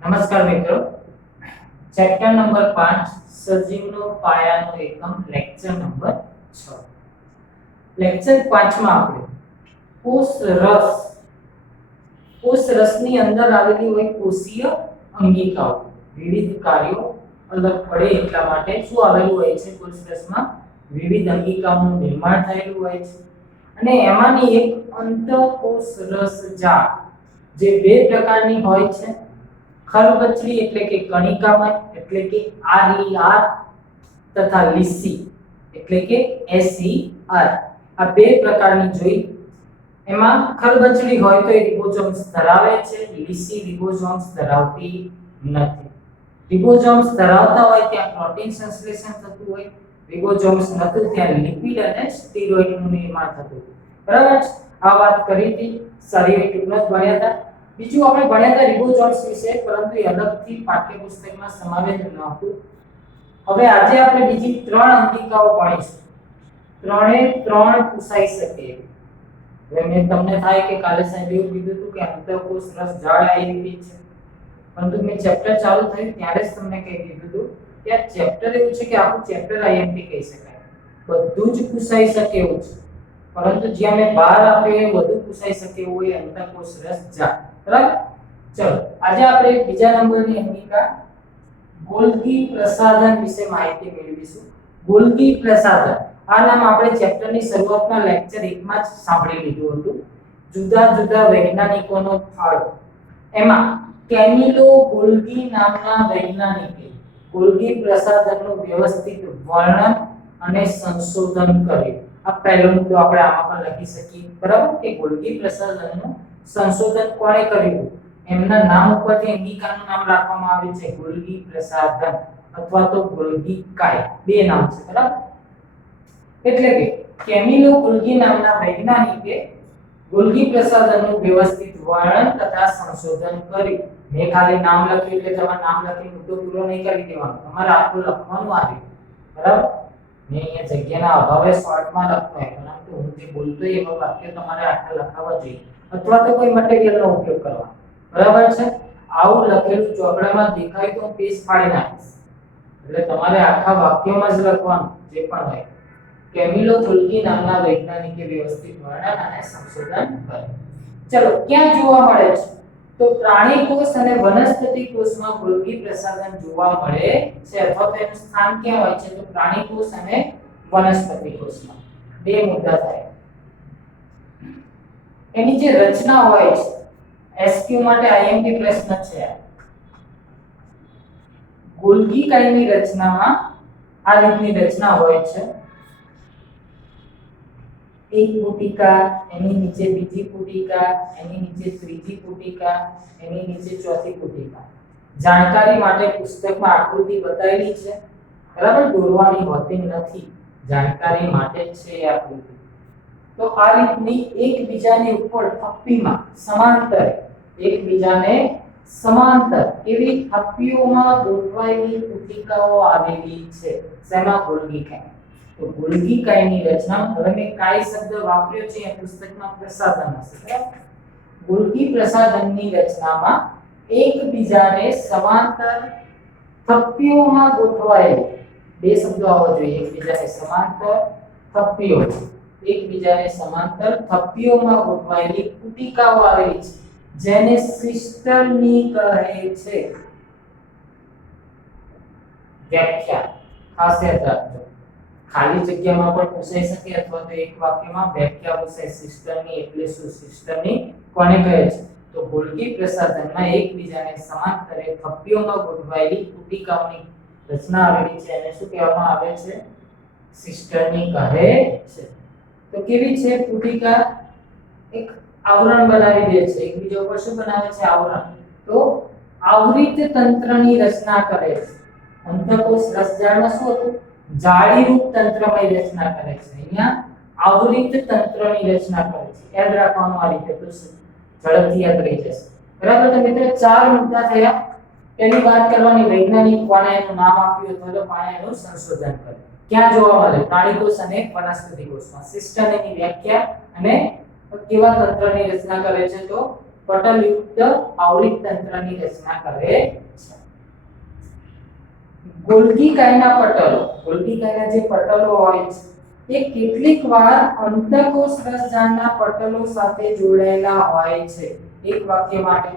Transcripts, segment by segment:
નમસ્કાર મિત્રો, chapter number 5 સજીવનો પાયાનો એકમ લેક્ચર નંબર 6. લેક્ચર 5 માં આપણે કોષ રસની અંદર આવેલી હોય કોષીય અંગિકાઓ વિવિધ કાર્યો અલગ પડે એટલા માટે શું આવેલું હોય છે? કોષ રસમાં વિવિધ અંગિકાઓનું નિર્માણ થયેલું હોય છે અને એમાંની એક અંતઃકોષ રસજાળ જે બે પ્રકારની હોય છે. ખરબચડી એટલે કે કણિકામય એટલે કે RER તથા લીસી એટલે કે SER. આ બે પ્રકારની જોઈ. એમાં ખરબચડી હોય તો એ રિબોસોમ્સ ધરાવે છે, લીસી રિબોસોમ્સ ધરાવતી નથી. રિબોસોમ્સ ધરાવતા હોય ત્યાં પ્રોટીન સંશ્લેષણ થતું હોય, રિબોસોમ્સ નતું ત્યાં લિપિડ અને સ્ટીરોઇડનું નિર્માણ થતું હોય. બરાબર, આ વાત કરી હતી. સારી રીતે ટૂંકમાં ભણ્યા હતા. બીજું આપણે ભણ્યા હતા રિબોસોમ્સ વિશે, પરંતુ એ અલગથી પાઠ્યપુસ્તકમાં સમાવેશ ન હતું. હવે આજે આપણે બીજી ત્રણ અંગિકાઓ ભણીશું. ત્રણે ત્રણ પૂછાઈ શકે. હવે મેં તમને થાય કે કાલે સાહેબ એવું કીધું હતું કે અંતઃકોષ રસ જાળ આઈએમપી છે, પરંતુ મેં ચેપ્ટર ચાલુ થયું ત્યારે જ તમને કહી દીધું હતું કે આ ચેપ્ટર એવું છે કે આખું ચેપ્ટર આઈએમપી કહી શકાય. બધું જ પૂછાઈ શકે એવું છે, પરંતુ જ્યાં મેં 12 આપે એ બધું પૂછાઈ શકે એવું એ અંતઃકોષ રસ જાળ. બરાબર, ચલો આજે આપણે બીજા નંબરની અંગિકા ગોલ્ગી પ્રસાધન વિશે માહિતી મેળવીશું. ગોલ્ગી પ્રસાધન આ નામ આપણે ચેપ્ટરની શરૂઆતમાં લેક્ચર 1 માં જ સાંભળી લીધું હતું. જુદા જુદા વૈજ્ઞાનિકોનો ફાળો. એમાં કેમિલો ગોલ્ગી નામના વૈજ્ઞાનિકે ગોલ્ગી પ્રસાધનનું વ્યવસ્થિત વર્ણન અને સંશોધન કર્યું. આ પહેલો મુદ્દો આપણે આમાં પણ લખી શકીએ. બરાબર, કે ગોલ્ગી પ્રસાધનનું સંશોધન કોણે કર્યું? એમના નામ ઉપરથી અંગિકાનું નામ રાખવામાં આવ્યું છે ગોલ્ગી પ્રસાધન અથવા તો ગોલ્ગી કાય. બે નામ છે. બરાબર, એટલે કે કેમિલો ગોલ્ગી નામના વૈજ્ઞાનિકે ગોલ્ગી પ્રસાધનનું વ્યવસ્થિત વર્ણન તથા સંશોધન કર્યું. મેં ખાલી નામ લખ્યું એટલે તમારે નામ લખીને મુદ્દો પૂરો નહીં કરી દેવાનો, તમારે આખું લખવાનું આવે. બરાબર, મેં અહીંયા જગ્યાના અભાવે શોર્ટમાં લખતો હોય, પરંતુ હું જે બોલતો હોય એવા વાક્ય તમારે આખા લખાવવા જોઈએ અથવા તો કોઈ મટીરીયલનો ઉપયોગ કરવાનો. બરાબર છે? આવું લખેલું ચોપડામાં દેખાય તો હું પેજ ફાડી નાખીશ. એટલે તમારે આખા વાક્યમાં જ લખવાનું જે પણ હોય. કેમિલો ગોલ્ગી નામના વૈજ્ઞાનિકે વ્યવસ્થિત વર્ણન અને સંશોધન કર્યું. ચલો, ક્યાં જોવા મળે છે? તો પ્રાણી કોષ અને વનસ્પતિ કોષમાં ગોલ્ગી પ્રસાધન જોવા મળે છે, અથવા તો એનું સ્થાન ક્યાં હોય છે? તો પ્રાણી કોષ અને વનસ્પતિ કોષમાં. બે મુદ્દા થાય. એની જે રચના હોય છે, એસક્યુ માટે આઈએમપી પ્રશ્ન છે. ગોલ્ગી કાયની રચનામાં આ રીતની રચના હોય છે. એક પુટિકા, એની નીચે બીજી પુટિકા, એની નીચે ત્રીજી પુટિકા, એની નીચે ચોથી પુટિકા. જાણકારી માટે પુસ્તકમાં આકૃતિ બતાવેલી છે. બરાબર, દોરવાની હોતી નથી, જાણકારી માટે જ છે આ આકૃતિ. તો આ રીતની એકબીજાની ઉપર થપ્પીમાં સમાંતર, એકબીજાને સમાંતર એવી થપ્પીઓમાં ગોઠવાયેલી પુટિકાઓ આવેલી છે. શેમાં? ગોલ્ગી કાય. તો ગોલ્ગી કાયની રચના, હવે મેં કાય શબ્દ વાપર્યો છે એ પુસ્તકમાં પ્રસાધન હશે. બરાબર, ગોલ્ગી પ્રસાધનની રચનામાં એકબીજાને સમાંતર થપ્પીઓમાં ગોઠવાયેલી, બે શબ્દો આવવા જોઈએ, એકબીજાને સમાંતર થપ્પીઓ, એકબીજાને સમાંતર થપ્પીઓમાં ગોઠવાયેલી પુટિકાઓ આવેલી છે, જેને સિસ્ટર્ની કહે છે. વ્યાખ્યા ખાસ યાદ રાખજો. ખાલી જગ્યામાં પણ પૂછાઈ શકે અથવા તો એક વાક્યમાં વ્યાખ્યા પૂછાય. સિસ્ટર્ની એટલે શું? સિસ્ટર્ની કોને કહે છે? તો ગોલ્ગી પ્રસાધનમાં એકબીજાને સમાંતરે થપ્પીઓમાં ગોઠવાયેલી પુટિકાઓની રચના આવેલી છે, એને શું કહેવામાં આવે છે? સિસ્ટર્ની કહે છે. તો કેવી છે પુટિકા? એક આવરણ બનાવી દે છે, એકબીજા ઉપર શું બનાવે છે? આવરણ. તો આવૃત તંત્રની રચના કરે છે. અંતઃકોષ રસજાળમાં શું હતું? જાળીરૂપ તંત્રમય રચના કરે છે. અહીંયા આવૃત તંત્રની રચના કરે છે. યાદ રાખવાનું આ રીતે, તો ઝડપથી યાદ રહી જશે. બરાબર, તો મિત્રો 4 મુદ્દા થયા. તેની વાત કરવાની, વૈજ્ઞાનિક કોણે એનું નામ આપ્યું અથવા તો કોણે એનું સંશોધન કર્યું. ક્યાં જોવા મળે? પ્રાણી કોષ અને વનસ્પતિ કોષમાં. સિસ્ટમ એની વ્યાખ્યા અને કેવા તંત્રની રચના કરે છે? તો પટલયુક્ત આવરિત તંત્રની રચના કરે છે. ગોલ્ગી કાયના જે પટલો હોય છે એ કેટલીક વાર અંતકોષ રસજાળના પટલો સાથે જોડાયેલા હોય છે. એક વાક્ય માટે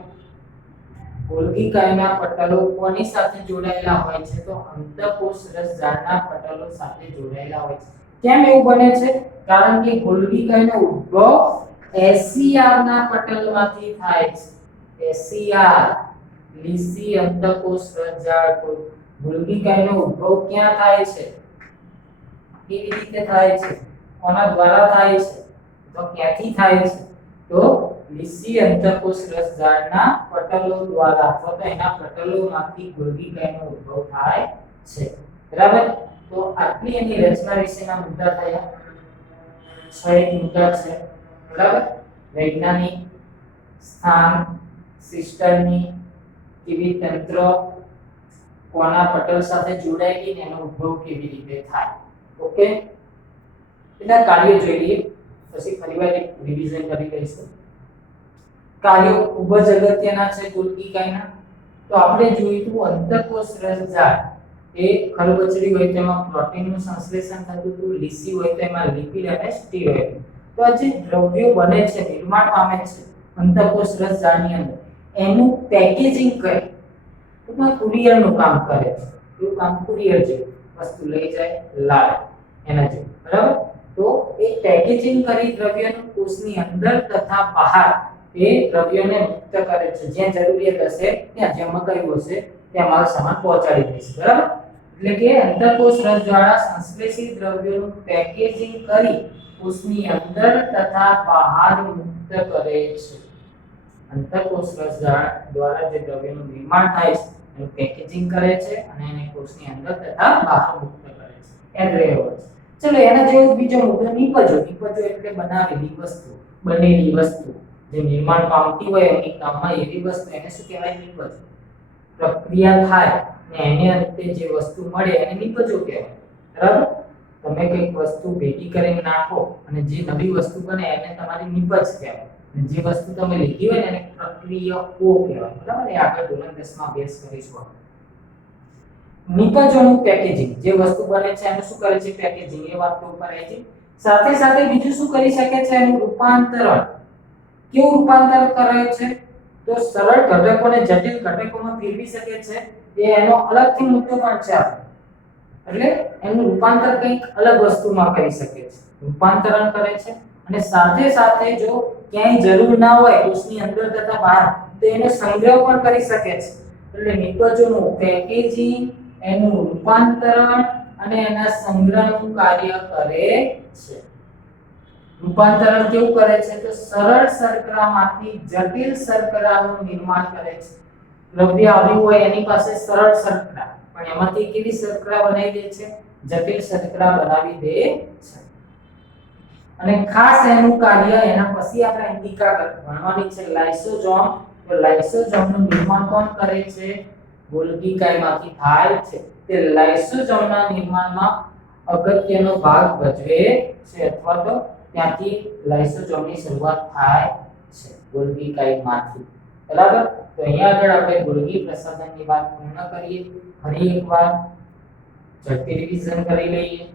ગોલ્ગી કાયના પટલો કોની સાથે જોડાયેલા હોય છે? તો અંતકોષ રસજાળના પટલો સાથે જોડાયેલા હોય છે. કેમ એવું બને છે? કારણ કે ગોલ્ગી કાયનો ઉદ્ભવ એસીઆર ના પટલમાંથી થાય છે. એસીઆર લીસી અંતકોષ રસજાળ ગોલ્ગી કાયનો ઉદ્ભવ ક્યાં થાય છે? કેવી રીતે થાય છે? કોના દ્વારા થાય છે? તો ક્યાંથી થાય છે? તો લીસી અંતકોષ રસજાળના પટલો દ્વારા અથવા તો એના પટલોમાંથી ગોલ્ગી કાયનો ઉદ્ભવ થાય છે. બરાબર? તો આટલી એની રચના વિશેના મુદ્દા થયા. 6 મુદ્દા છે. બરાબર? વૈજ્ઞાનિક, સ્થાન, સિસ્ટમની, કેવી તંત્ર કોના પટલ સાથે જોડાયેલી ને એનો ઉદ્ભવ કેવી રીતે થાય. ઓકે, એના કાર્યો જોઈ લઈએ પછી ફરીવાર એક રિવિઝન કરી લઈશું. કાર્યો ખૂબ જ અગત્યના છે ગોલ્ગી કાયના. તો આપણે જોઈતું અંતકોષ રસજાળ એ ખરબચડી હોય તેમાં પ્રોટીનનું સંશ્લેષણ થતું હતું, લીસી હોય તેમાં લિપિડ અને સ્ટીરોઇડ. તો આ જે દ્રવ્યો બને છે, નિર્માણ પામે છે અંતકોષ રસજાળની અંદર, એનું પેકેજિંગ કરે ટૂંકમાં કુરિયરનું કામ કરે છે. એવું કામ કુરિયર જેવું, વસ્તુ લઈ જાય લાવે એના જેવું. બરાબર? તો એ પેકેજિંગ કરી દ્રવ્યનું કોષની અંદર તથા બહાર એ દ્રવ્યોને મુક્ત કરે છે. જ્યાં જરૂરિયાત હશે ત્યાં, જ્યાં મગાવ્યું હશે ત્યાં માલ સામાન પહોંચાડી દેશે. બરાબર? એટલે કે અંતકોષ રસજાળ સંશ્લેષિત દ્રવ્યોનું પેકેજિંગ કરી કોષની અંદર તથા બહાર મુક્ત કરે છે. અંતકોષ રસજાળ દ્વારા જે દ્રવ્યનું નિર્માણ થાય છે એનું પેકેજિંગ કરે છે અને એને કોષની અંદર તથા બહાર મુક્ત કરે છે. યાદ રહેવું છે. ચલો એના જેવો બીજો મુદ્દો નિપજો. નિપજો એટલે બનાવેલી વસ્તુ, બનેલી વસ્તુ, જે નિર્માણ પામતી હોય એની કામમાં એવી વસ્તુ, એને શું કહેવાય? નિપજો. પ્રક્રિયા થાય ને એને અંતે જે વસ્તુ મળે એને નિપજો કહેવાય. બરાબર? તમે કંઈક વસ્તુ ભેગી કરીને નાખો અને જે નવી વસ્તુ બને એને તમારી નિપજ કહેવાય. જે વસ્તુ તમે લીધી હોય ને એને પ્રક્રિયકો કહેવાય. બરાબર? એ આગળ ધોરણ 10 માં અભ્યાસ કરીશું. નિપજોનું પેકેજિંગ, જે વસ્તુ બને છે એનું શું કરે છે? પેકેજિંગ. એ વાત તો ઉપર આવી છે. સાથે સાથે બીજું શું કરી શકે છે? એનું રૂપાંતરણ. કેવું રૂપાંતર કરે છે? તો સરળ ઘટકોને જટિલ ઘટકોમાં ફેરવી શકે છે. એ એનો અલગથી મુદ્દો પણ છે. એટલે એનું રૂપાંતર કંઈક અલગ વસ્તુમાં કરી શકે છે. રૂપાંતરણ કરે છે અને સાથે સાથે જો ક્યાંય જરૂર ના હોય કોષની અંદર તથા બહાર તો એનો સંગ્રહ પણ કરી શકે છે. એટલે નિપજોનું પેકેજિંગ, એનું રૂપાંતરણ અને એના સંગ્રહનું કાર્ય કરે છે. રૂપાંતરણ કેવું કરે છે? તો સરળ શર્કરામાંથી જટિલ શર્કરાનું નિર્માણ કરે છે. દ્રવ્ય આવ્યું હોય એની પાસે સરળ શર્કરા, પણ એમાંથી કેવી શર્કરા બનાવી દે છે? જટિલ શર્કરા બનાવી દે છે. અને ખાસ એનું કાર્ય એના પછી આપણે ઇન્ડિકા ભણવાની છે લાઇસોઝોમ. તો લાઇસોઝોમનું નિર્માણ કોણ કરે છે? ગોલ્ગી કાયમાંથી થાય છે. તે લાઇસોઝોમના નિર્માણમાં અગત્યનો ભાગ ભજવે છે અથવા તો ત્યાંથી લાઇસોઝોમની શરૂઆત થાય છે ગોલ્ગી કાયમાંથી. બરાબર? તો અહીંયા આગળ આપણે ગોલ્ગી પ્રસાધનની વાત પૂર્ણ કરીએ. ફરી એકવાર ઝડપી રિવિઝન કરી લઈએ.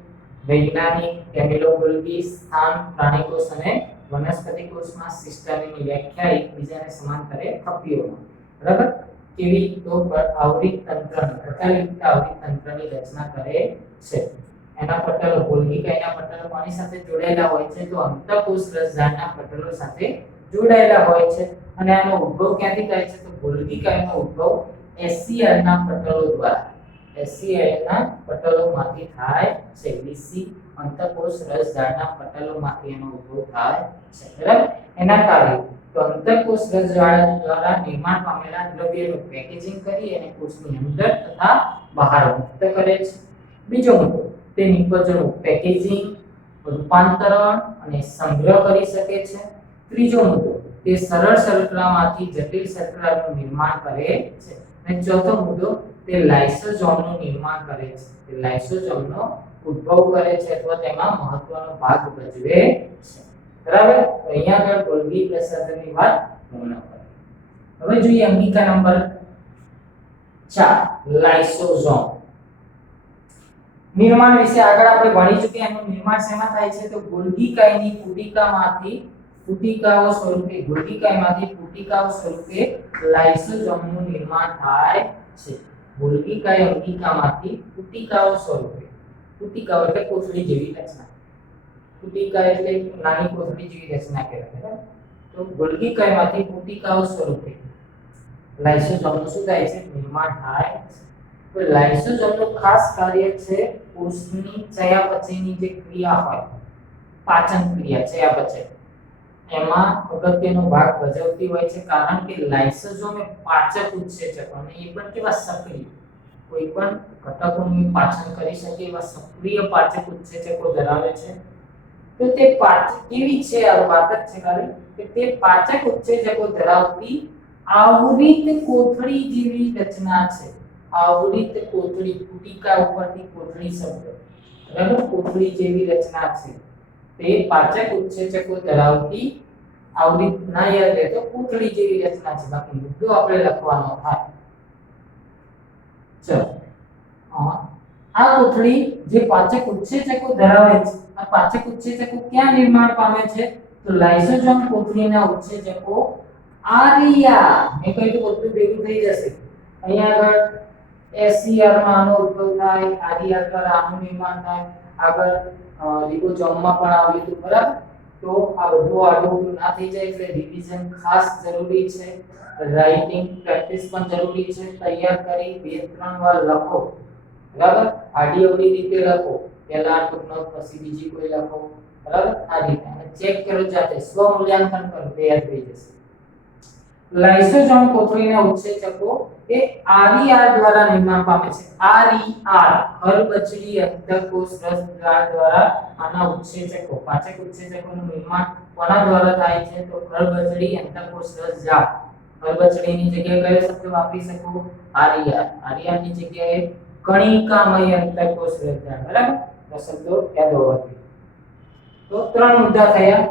વૈજ્ઞાનિક, કેમિલો ગોલ્ગી, સ્થાન પ્રાણી કોષ અને વનસ્પતિ કોષમાં સિસ્ટમની વ્યાખ્યા એકબીજાને સમાંતરે ખપ્પીઓમાં. બરાબર? કેવી? તો આવરિત પટલયુક્ત આવરિત તંત્રની રચના કરે છે. એના પટલો ગોલ્ગી કાયના પટલો કોની સાથે જોડાયેલા હોય છે? તો અંતકોષ રસજાળના પટલો સાથે જોડાયેલા હોય છે. અને આનો ઉદ્ભવ ક્યાંથી થાય છે? તો ગોલ્ગી કાયનો ઉદ્ભવ એસીઆરના પટલો દ્વારા, એસીઆરના પટલોમાંથી થાય છે. લીસી અંતકોષ રસજાળના પટલોમાંથી એનો ઉદ્ભવ થાય છે. બરાબર? એના કાર્યો તો અંતકોષ રસજાળ દ્વારા નિર્માણ પામેલા દ્રવ્યનું પેકેજિંગ કરી અને કોષની અંદર તથા બહાર મુક્ત કરે છે. બીજો મુદ્દો, તે નિપજોનું પેકેજિંગ, રૂપાંતરણ અને સંગ્રહ કરી શકે છે. ત્રીજો મુદ્દો, તે સરળ શર્કરામાંથી જટિલ શર્કરાનું નિર્માણ કરે છે. અને ચોથો મુદ્દો, તે લાઇસોઝોમનું નિર્માણ કરે છે. તે લાઇસોઝોમનો ઉદ્ભવ કરે છે અથવા તેમાં મહત્વનો ભાગ ભજવે છે. બરાબર? તો અહીંયા આગળ ગોલ્ગી પ્રસાધનની વાત પૂર્ણ કરી. હવે જોઈએ અંગિકા નંબર 4 લાઇસોઝોમ નિર્માણ વિશે આગળ આપણે ભણી ચૂક્યા. એનું નિર્માણ શેમાં થાય છે તો ગોલ્ગી કાયની પુટિકાઓ સ્વરૂપે લાઇસોઝોમનું નિર્માણ થાય છે. ગોલ્ગી કાય અંગિકામાંથી પુટિકાઓ સ્વરૂપે, પુટિકાઓ એટલે કોથળી જેવી રચના, પુટિકા એટલે નાની કોથળી જેવી રચના કહેવાય. તો ગોલ્ગી કાયમાંથી પુટિકાઓ સ્વરૂપે લાઇસોઝોમનું શું થાય છે નિર્માણ થાય છે. તો લાઇસોઝોમનું ખાસ કાર્ય છે કોષની ચયાપચયની જે ક્રિયા હોય, પાચન ક્રિયા, ચયાપચય, એમાં અગત્યનો ભાગ ભજવતી હોય છે. કારણ કે લાઇસોઝોમ એ પાચક ઉત્સેચક અને એ પણ કેવા સક્રિય, કોઈ પણ ઘટકોનું પાચન કરી શકે એવા સક્રિય પાચક ઉત્સેચકો ધરાવે છે. તો તે પાચક કેવી છે આ વાત જ છે ખાલી કે તે પાચક ઉત્સેચકો ધરાવતી આવૃત કોથળી જેવી રચના છે. આવૃત કોથળી, પુટિકા ઉપરથી કોથળી શબ્દ, બરાબર, કોથળી જેવી રચના છે. તે પાચક ઉત્સેચકો ધરાવતી આવૃત ના યાદ રહે તો કોથળી જેવી રચના છે. બાકી મુદ્દો આપણે લખવાનો થાય. ચલો આ કોથળી જે પાચક ઉત્સેચકો ધરાવે છે, આ પાચક ઉત્સેચકો ક્યાં નિર્માણ પામે છે તો લાઇસોઝોમ કોથળીના ઉત્સેચકો આરિયા, મેં કહ્યું તો બધું ભેગું થઈ જશે. અહીંયા આગળ એસસીઆર માં આનો ઉદ્ભવ થાય, આરિયા દ્વારા આનું નિર્માણ થાય. આગળ રિબોઝોમમાં પણ આવ્યું હતું, બરાબર. તો આ બધું આડું ના થઈ જાય એટલે રિવિઝન ખાસ જરૂરી છે. રાઇટિંગ પ્રેક્ટિસ પણ જરૂરી છે. તૈયાર કરી 2-3 વાર લખો, બરાબર. આડી અવળી રીતે લખો, પહેલા ટૂંકનો પછી બીજી કોઈ લખો, બરાબર. આ રીતે અને ચેક કરો જાતે, સ્વ મૂલ્યાંકન કરો, તૈયાર થઈ જશે. લાઇસોઝોમ કોથળીના ઉત્સેચકો એ આરઈઆર દ્વારા નિર્માણ પામે છે. આરઈઆર ખરબચડી અંતઃકોશ રસદ્વાર દ્વારા આના ઉત્સેચકો, પાચક ઉત્સેચકોનું નિર્માણ કોના દ્વારા થાય છે તો ખરબચડી અંતઃકોશ રસદ્વાર. ખરબચડીની જગ્યાએ કયો શબ્દ વાપરી શકો આરઈઆર. આરઈઆર ની જગ્યાએ કણિકામય અંતઃકોશ રસદ્વાર, બરાબર. આ શબ્દો યાદ હોવા જોઈએ. તો 3 મુદ્દા થયા.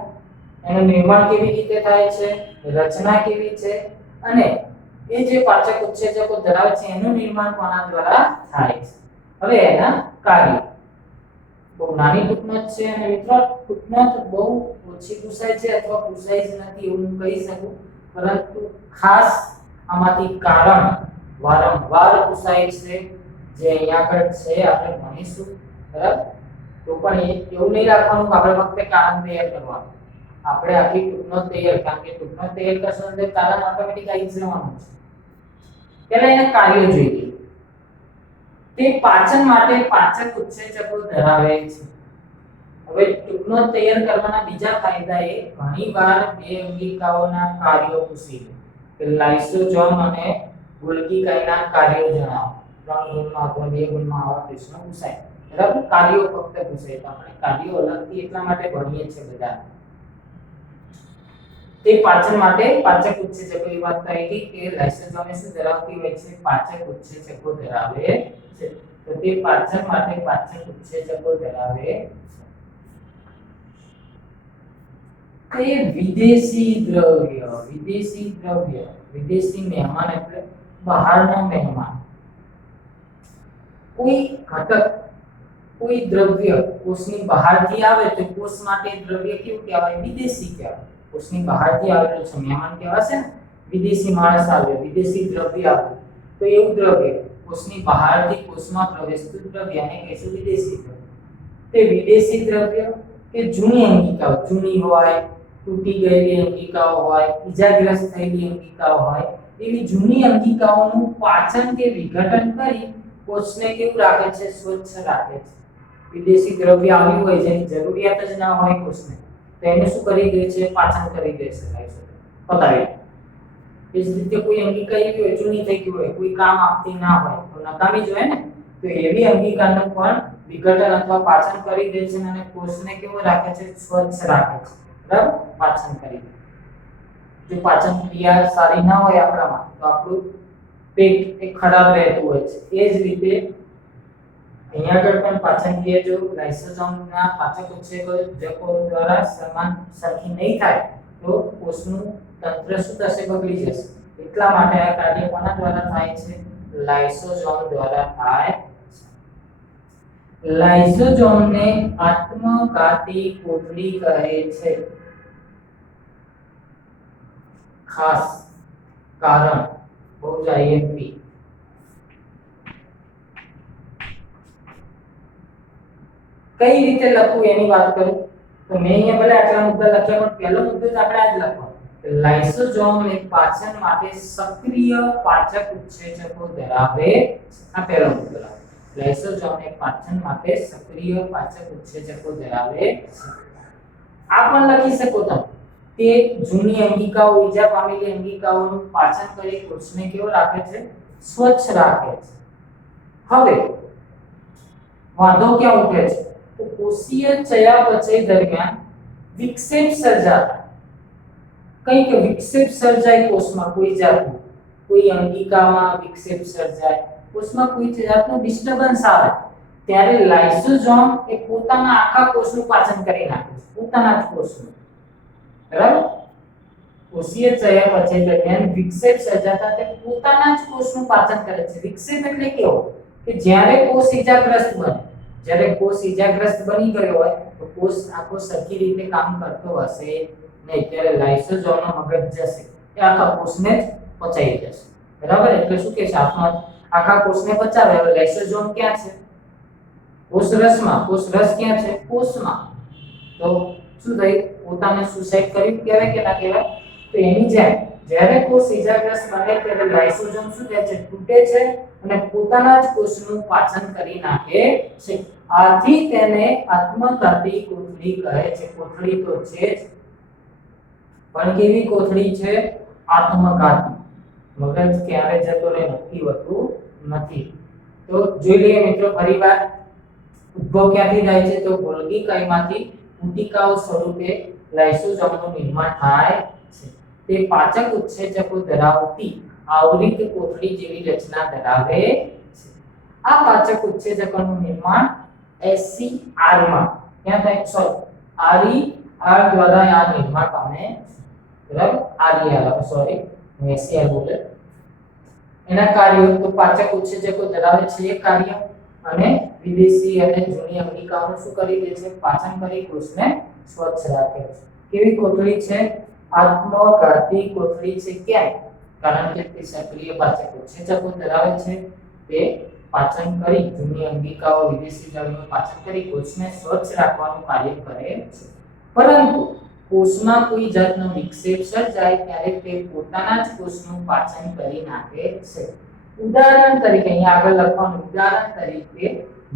એનું નિર્માણ કેવી રીતે થાય છે, રચના કેવી છે અને એ જે પાચક ઉત્સેચકો ધરાવે છે એનું નિર્માણ કોના દ્વારા થાય છે. હવે એના કાર્ય બહુ નાની ટૂંકનોટ છે અને મિત્રો ટૂંકનોટ બહુ ઓછી પૂછાય છે અથવા પૂછાય જ નથી એવું હું કહી શકું, પરંતુ ખાસ આમાંથી કારણ વારંવાર પૂછાય છે જે અહીંયા આગળ છે આપણે ભણીશું, બરાબર. તો પણ એવું નહીં રાખવાનું કે આપણે ફક્ત કારણ તૈયાર કરવાનું. આપણે આખી ટૂંકનોટ તૈયાર, કારણ કે ટૂંકનોટ તૈયાર કરશો એટલે કારણ ઓટોમેટિક આવી જવાનું છે. પહેલા એના કાર્યો જોઈએ. તે પાચન માટે પાચક ઉત્સેચકો ધરાવે છે. હવે ટૂંકનોટ તૈયાર કરવાના બીજા ફાયદા એ ઘણીવાર બે અંગિકાઓના કાર્યો પૂછી લે કે લાઇસોઝોમ અને ગોલ્ગી કાયના કાર્યો જણાવો. 3 ગુણમાં અથવા 2 ગુણમાં આવા પ્રશ્નો પૂછાય, બરાબર. કાર્યો ફક્ત પૂછાય તો આપણે કાર્યો અલગથી એટલા માટે ભણીએ છીએ બધા. તે પાચન માટે પાચક ઉત્સેચકો ની વાત થઈ હતી કે લાઇસોઝોમ શું ધરાવતી હોય છે પાચક ઉત્સેચકો ધરાવે છે. તો તે પાચન માટે પાચક ઉત્સેચકો ધરાવે છે. તે વિદેશી દ્રવ્ય, વિદેશી મહેમાન એટલે બહારનો મહેમાન. કોઈ ઘટક, કોઈ દ્રવ્ય કોષની બહારથી આવે તો કોષ માટે દ્રવ્ય કેવું કહેવાય વિદેશી કહેવાય. કોષની બહારથી આવેલું છે મહેમાન કહેવાશે ને, વિદેશી માણસ આવ્યો, વિદેશી દ્રવ્ય આવ્યું, તો એવું દ્રવ્ય કોષની બહારથી કોષમાં પ્રવેશતું દ્રવ્યને કહેશું વિદેશી દ્રવ્ય. તે વિદેશી દ્રવ્ય કે જૂની અંગિકાઓ, જૂની હોય, તૂટી ગયેલી અંગિકાઓ હોય, ઈજાગ્રસ્ત થયેલી અંગિકાઓ હોય, એવી જૂની અંગિકાઓનું પાચન કે વિઘટન કરી કોષને કેવું રાખે છે સ્વચ્છ રાખે છે. વિદેશી દ્રવ્ય આવ્યું હોય જેની જરૂરિયાત જ ના હોય કોષને તો એને શું કરી દે છે પાચન કરી દે છે લાઇસોઝોમ પતાવી. એ જ રીતે કોઈ અંગિકા એવી હોય જૂની થઈ ગઈ હોય, કોઈ કામ આપતી ના હોય તો નકામી જ હોય ને, તો એવી અંગિકાનું પણ વિઘટન અથવા પાચન કરી દે છે અને કોષને કેવો રાખે છે સ્વચ્છ રાખે છે, બરાબર. પાચન કરી દે. જો પાચન ક્રિયા સારી ના હોય આપણામાં તો આપણું પેટ એ ખરાબ રહેતું હોય છે. એ જ રીતે અહીંયા આગળ પણ પાચન ક્રિયા જો લાઇસોઝોમના પાચક ઉત્સેચકો દ્વારા સરખી નહીં થાય તો કોષનું તંત્ર શું થશે બગડી જશે. એટલા માટે આ કાર્ય કોના દ્વારા થાય છે? લાઇસોસોમ દ્વારા થાય છે. લાઇસોસોમને આત્મઘાતી કોથળી કહે છે. ખાસ કારણ બહુ જ આઈએમપી કઈ રીતે લખવું એની વાત કરું તો મેં અહીંયા ભલે આટલા મુદ્દા લખ્યા પણ પહેલો મુદ્દો જ આપણે આ જ લખવાનો. લાઇસોસોમ એક પાચન માટે સક્રિય પાચક ઉત્સેચકો ધરાવે છે. આ પહેલો મુદ્દો લાવો. લાઇસોસોમ એક પાચન માટે સક્રિય પાચક ઉત્સેચકો ધરાવે છે. આ પણ લખી શકો તમે. તે જૂની અંગિકાઓ ઈજા પામેલી અંગિકાઓનું પાચન કરી કોષને કેવો રાખે છે? સ્વચ્છ રાખે છે. હવે વાંધો ક્યાં ઉઠે છે? તો કોષીય ચયાપચય દરમિયાન વિક્ષેપ સર્જાતા કંઈક વિક્ષેપ સર્જાય કોષમાં કોઈ જાતનું, કોઈ અંગિકામાં વિક્ષેપ સર્જાય, કોષમાં કોઈ જાતનું ડિસ્ટર્બન્સ આવે ત્યારે લાઇસોસોમ એ પોતાના આખા કોષનું પાચન કરી નાખે છે, પોતાના જ કોષનું. બરાબર? કોષીય ચયાપચય દરમિયાન વિક્ષેપ સર્જાતા તે પોતાના જ કોષનું પાચન કરે છે. વિક્ષેપ એટલે કેવો કે જ્યારે કોષ ઈજાગ્રસ્ત બને, જ્યારે કોષ ઈજાગ્રસ્ત બની ગયો હોય તો કોષ આખો સરખી રીતે કામ કરતો હશે નહીં, ત્યારે લાઇસોસોમનો મગજ જશે એ આખા કોષને જ પચાવી જશે. બરાબર? એટલે શું કે છે આખા કોષને પચાવે. હવે લાઇસોસોમ ક્યાં છે? કોષ રસમાં. કોષ રસ ક્યાં છે? કોષમાં. તો શું થઈ? પોતાને સુસાઇડ કર્યું કહેવાય કે ના કહેવાય? તો એની જેમ જ્યારે કોષ ઈજાગ્રસ્ત બને ત્યારે લાઇસોસોમ શું થાય છે? તૂટે છે અને પોતાના જ કોષનું પાચન કરી નાખે છે. આથી તેને આત્મઘાતી કોથળી કહે છે. કોથળી તો છે જ, પણ કેવી કોથળી છે? આત્મઘાતી. મગજ ક્યારે જતો રહે નક્કી હોતું નથી. તો જોઈ લઈએ મિત્રો ફરીવાર. ઉદ્ભવ ક્યાંથી થાય છે? તો ગોલ્ગી કાયમાંથી ઉટિકાઓ સ્વરૂપે લાઇસોસોમનું નિર્માણ થાય છે. તે પાચક ઉત્સેચકો ધરાવતી આવરિત કોથળી જેવી રચના ધરાવે છે. આ પાચક ઉત્સેચકોનું નિર્માણ SCR માં ક્યાં થાય? સોરી, RER દ્વારા આ નિર્માણ પામે. બરાબર? RER સોરી હું SCR બોલે. એના કાર્યો તો પાચક ઉત્સેચકો ધરાવે છે એ કાર્ય, અને વિદેશી અને જૂની અંગિકાઓનું શું કરી દે છે? પાચન કરી કોષને સ્વચ્છ રાખે છે. કેવી કોથળી છે? આત્મઘાતી કોથળી છે. કેમ? કારણ કે તે સક્રિય પાચક ઉત્સેચકો ધરાવે છે. તે પાચન કરી જૂની અંગિકાઓ વિદેશી દ્રવ્યોનું પાચન કરી કોષને સ્વચ્છ રાખવાનું કાર્ય કરે છે. પરંતુ કોષમાં કોઈ જાતનો વિક્ષેપ સર્જાય ત્યારે તે પોતાના જ કોષનું પાચન કરી નાખે છે. ઉદાહરણ તરીકે અહીંયા આગળ લખવાનું. ઉદાહરણ તરીકે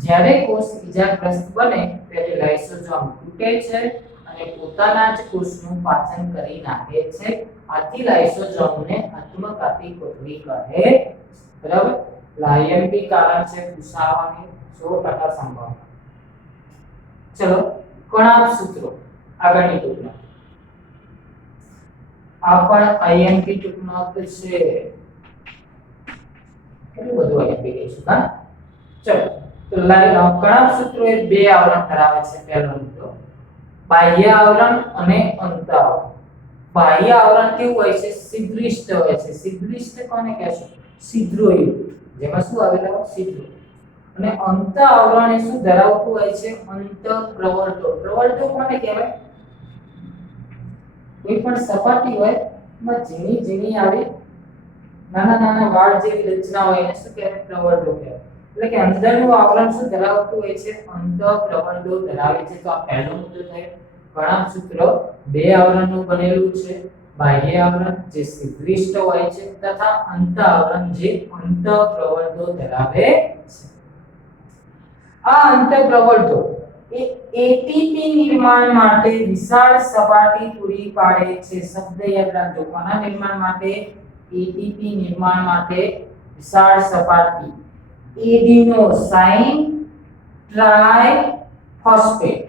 જ્યારે કોષ ઈજાગ્રસ્ત બને ત્યારે લાઇસોસોમ તૂટે છે અને પોતાના જ કોષનું પાચન કરી નાખે છે. આથી લાઇસોસોમને આત્મઘાતી કોથળી કહે છે. બરાબર? આઈએમપી કારણ છે પૂછાવાની 100% સંભાવના. ચલો કણાભ સૂત્રો આગળની ટૂંકમાં. આ પણ આઈએમપી ટૂંકમાં છે. કેટલું બધું આઈએમપી કહીશું હા. ચલો તો કણાભ સૂત્રો એ બે આવરણ ધરાવે છે. પહેલો મુદ્દો બાહ્ય આવરણ અને અંત આવરણ. બાહ્ય આવરણ કેવું હોય છે? સિદ્રિષ્ટ હોય છે. સિદ્રિષ્ટ કોને કહેશો? છિદ્રોયુક્ત. જેમાં શું આવેલા હોય? છિદ્રો. અને અંત આવરણ એ શું ધરાવતું હોય છે? અંતઃપ્રવર્તો. પ્રવર્તો કોને કહેવાય? કોઈ પણ સપાટી હોય એમાં ઝીણી ઝીણી આવી નાના નાના વાળ જેવી રચના હોય એને શું કહેવાય? પ્રવર્તો કહેવાય. એટલે કે અંદરનું આવરણ શું ધરાવતું હોય છે? અંતઃપ્રવર્તો ધરાવે છે. તો આ પહેલો મુદ્દો થયો. કણાભ સૂત્ર બે આવરણનું બનેલું છે. બાહ્ય આવરણ જે સિદ્રિષ્ટ હોય છે તથા અંત આવરણ જે અંતઃપ્રવર્તો ધરાવે છે. આ અંતઃપ્રવર્તો એ એટીપી નિર્માણ માટે વિશાળ સપાટી પૂરી પાડે છે. શબ્દ યાદ રાખજો. કોના નિર્માણ માટે? એટીપી નિર્માણ માટે વિશાળ સપાટી. Adenosine triphosphate.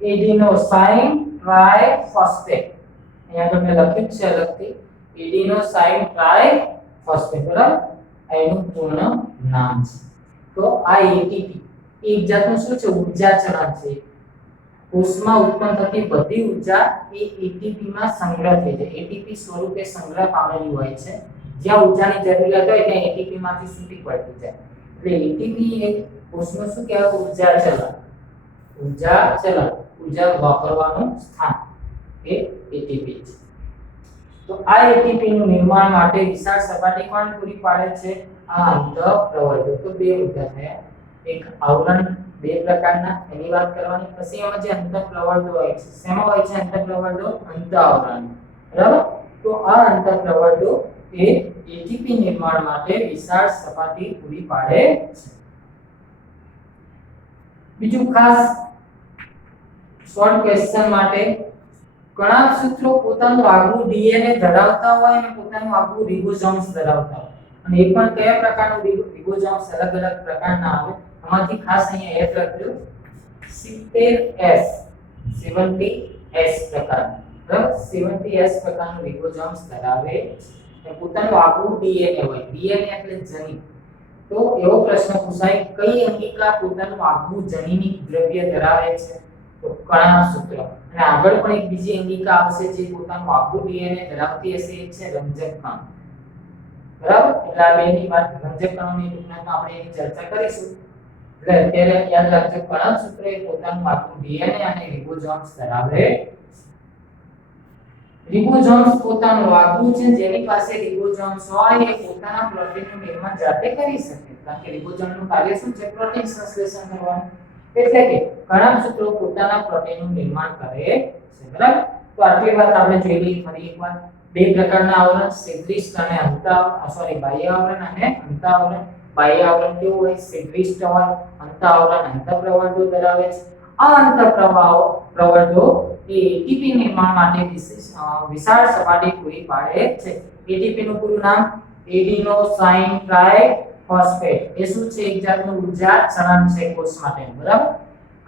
Adenosine triphosphate. અહીંયા તો મેં લખ્યું છે અલગથી એડિનોસાઇન ટ્રાઇફોસ્ફેટ. બરાબર? એનું પૂર્ણ નામ છે. તો આ એટીપી એક જાતનું શું છે? ઊર્જા ચલણ છે. કોષમાં ઉત્પન્ન થતી બધી ઊર્જા એ એટીપી માં સંગ્રહ થઈ જાય. એટીપી સ્વરૂપે સંગ્રહ પામેલી હોય છે. જ્યાં ઊર્જાની જરૂરિયાત હોય ત્યાં એટીપી માંથી છૂટી પડતી જાય એટલે એટીપી એ કોષનું શું કહેવાય ઊર્જા ચલણ ઊર્જા વાપરવાનું સ્થાન એ એટીપી છે તો આ એટીપી નું નિર્માણ માટે વિશાળ સપાટી કોણ પૂરી પાડે છે આ અંતઃપ્રવર્ધો તો બે મુદ્દા થયા એક આવરણ બે પ્રકારના એની વાત કરવાની પછી એમાં જે અંતઃપ્રવર્ધો હોય છે શેમાં હોય છે અંતઃપ્રવર્ધો અંતઃઆવરણ બરાબર તો આ અંતઃપ્રવર્ધો એ એટીપી નિર્માણ માટે વિશાળ સપાટી પૂરી પાડે છે બીજું ખાસ શોર્ટ ક્વેશ્ચન માટે કણાભ સૂત્રો પોતાનું આગવું ડીએનએ ધરાવતા હોય અને પોતાનું આગવું રિબોસોમ્સ ધરાવતા હોય અને એ પણ કયા પ્રકારનું રિબોસોમ્સ અલગ અલગ પ્રકારના આવે આમાંથી ખાસ અહીંયા યાદ રાખજો 70s પ્રકારનું બરાબર 70s પ્રકારનું રિબોસોમ્સ ધરાવે છે પોતાનું આગવું ડીએનએ હોય ડીએનએ એટલે જનીન તો એવો પ્રશ્ન પૂછાય કઈ અંગિકા પોતાનું આગવું જનીનિક દ્રવ્ય ધરાવે છે તો કણાભ સૂત્ર અને આગળ પણ એક બીજી અંગિકા આવશે જે પોતાનું આગવું ડીએનએ ધરાવતી હશે એ છે રંજક કણ બરાબર એટલે આ બેની વાત રંજક કણોની ટૂંકમાં આપણે એની ચર્ચા કરીશું એટલે અત્યારે યાદ રાખજો કણાભ સૂત્ર એ પોતાનું આગવું ડીએનએ અને રિબોસોમ્સ ધરાવે રિબોસોમ્સ પોતાનું આગવું છે જેની પાસે રિબોસોમ્સ હોય એ પોતાના પ્રોટીનનું નિર્માણ જાતે કરી શકે કારણ કે રિબોસોમનું કાર્ય શું છે પ્રોટીન સંશ્લેષણ કરવાનું એટલે કે કણાભ સૂત્રો પોતાના પ્રોટીનનું નિર્માણ કરે છે બરાબર તો આટલી વાત આપણે જોઈ લઈએ ફરી એકવાર બે પ્રકારના આવરણ સંશ્લિષ્ટ અને બાહ્ય આવરણ અને અંતઃઆવરણ બાહ્ય આવરણ કેવું હોય સંશ્લિષ્ટ હોય અંતઃઆવરણ અંતઃપ્રવર્ધો ધરાવે છે આ અંતઃપ્રવર્ધો એ એટીપી નિર્માણ માટે વિશાળ સપાટી પૂરી પાડે છે એટીપી નું પૂરું નામ એડિનોસાઇન ટ્રાઇફોસ્ફેટ એ શું છે એક જાતનું ઊર્જા ચલણ છે કોષ માટે બરાબર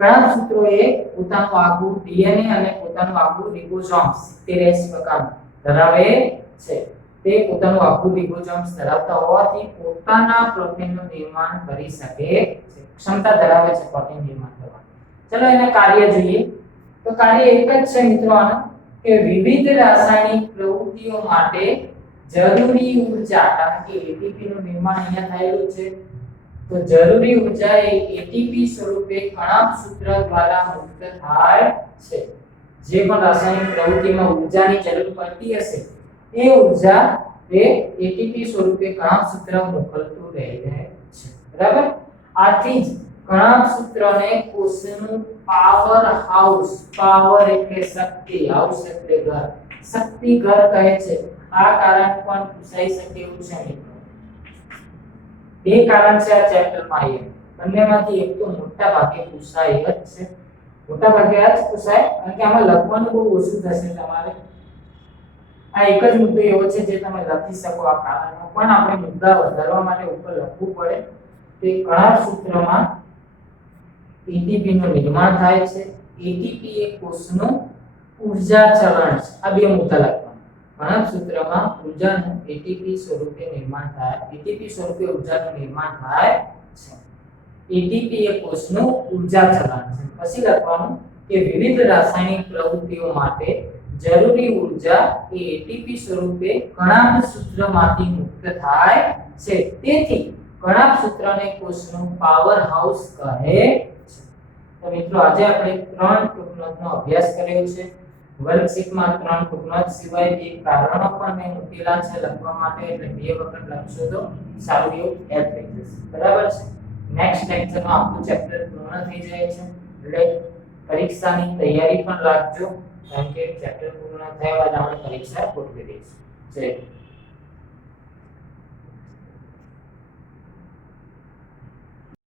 કણાભ સૂત્રો એ પોતાનું આગવું ડીએનએ અને પોતાનું આગવું રિબોસોમ્સ 70s પ્રકારનું ધરાવે છે તે પોતાનું આગવું રિબોસોમ્સ ધરાવતા હોવાથી પોતાના પ્રોટીનનું નિર્માણ કરી શકે છે ક્ષમતા ધરાવે છે પ્રોટીન નિર્માણ કરવાની ચલો એના કાર્ય જોઈએ તો કાર્ય એક જ છે મિત્રો આનું કે વિવિધ રાસાયણિક પ્રવૃત્તિઓ માટે જરૂરી ઊર્જા કારણ કે એટીપી નું નિર્માણ અહીંયા થયેલું છે તો જરૂરી ઊર્જા એ એટીપી સ્વરૂપે કણાભ સૂત્ર દ્વારા મુક્ત થાય છે જે પણ રાસાયણિક પ્રવૃત્તિમાં ઊર્જાની જરૂર પડતી હશે એ ઊર્જા એ એટીપી સ્વરૂપે કણાભ સૂત્ર મોકલતું રહે છે બરાબર આથી જ કણાભ સૂત્રને કોષનું પાવર હાઉસ પાવર એટલે શક્તિ હાઉસ એટલે ઘર શક્તિ ઘર કહે છે આ કારણ પણ પૂછાઈ શકે એવું છે મિત્રો બે કારણ છે આ ચેપ્ટરમાં બંનેમાંથી એક તો મોટા ભાગે પૂછાય જ છે મોટા ભાગે આ જ પૂછાય કારણ કે આમાં લખવાનું બહુ ઓછું થશે તમારે આ એક જ મુદ્દો એવો છે જે તમે લખી શકો આ કારણો પણ આપણે મુદ્દા વધારવા માટે ઉપર લખવું પડે તે કણાભ સૂત્રમાં એટીપી નું નિર્માણ થાય છે એટીપી એ કોષનું ઊર્જા ચલણ છે આ બે મુદ્દા લખવાના કણાભ સૂત્રમાં ઊર્જાનું એટીપી સ્વરૂપે નિર્માણ થાય એટીપી સ્વરૂપે ઊર્જાનું નિર્માણ થાય છે એટીપી એ કોષનું ઊર્જા ચલણ છે પછી લખવાનું કે વિવિધ રાસાયણિક પ્રવૃત્તિઓ માટે જરૂરી ઊર્જા એ એટીપી સ્વરૂપે કણાભ સૂત્રમાંથી મુક્ત થાય છે તેથી કણાભ સૂત્રને કોષનું પાવર હાઉસ કહે તો મિત્રો આજે આપણે ત્રણ ટૂંકનોટનો અભ્યાસ કર્યો છે વર્કશીટમાં ત્રણ ટૂંકનોટ સિવાય બે કારણો પણ મેં મૂકેલા છે લખવા માટે એટલે બે વખત લખશો તો સારું એવું યાદ થઈ જશે બરાબર છે નેક્સ્ટ લેક્ચરમાં આપણું ચેપ્ટર પૂર્ણ થઈ જાય છે એટલે પરીક્ષાની તૈયારી પણ રાખજો કારણ કે ચેપ્ટર પૂર્ણ થયા બાદ આપણે પરીક્ષા ગોઠવી દઈશું જય